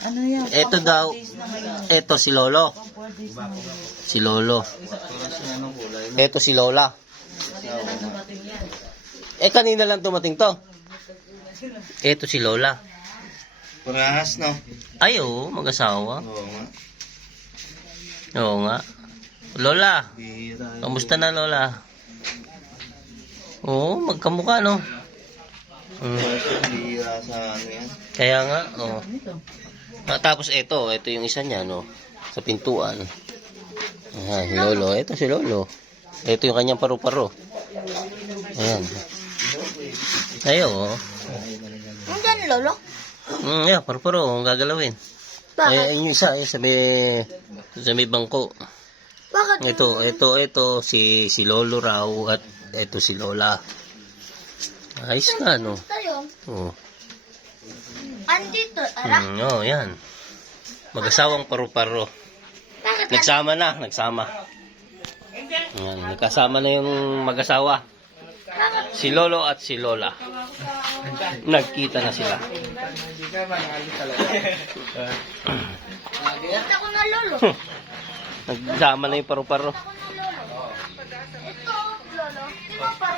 Ano yan? Ito Pang daw, 4 days na ngayon. ito si Lolo. Pang 4 days na ngayon. Si Lolo. Ito si Lola. Kanina lang dumating to. Ito si Lola. Parahas, no? Ay, oo, mag-asawa. Oo nga. Oo nga. Lola, Bihira. kamusta na Lola? Oo, magkamukha, no? Bihira sa ano yan. Kaya nga, oo. Ito. Tapos ito yung isa niya, no? Sa pintuan. Ayan, Lolo. Ito si Lolo. Ito yung kanyang paru-paro. Ayan. Ayo, oh. Nandiyan, Lolo? Yeah, paru-paro. Ang gagalawin. Bakit? Yung isa, sa may bangko. Bakit? Ito, si Lolo raw at ito si Lola. Ayos na, no? Tayo. Oh. Andito, ara? Oh, yan. Mag-asawang paru-paro. Bakit? Nagsama. Yan, nagkasama na yung mag-asawa. Si Lolo at si Lola. Nagkita na sila. Ito ko na, Lolo. Nagsama na yung paru-paro. Ito, Lolo. Sino pa?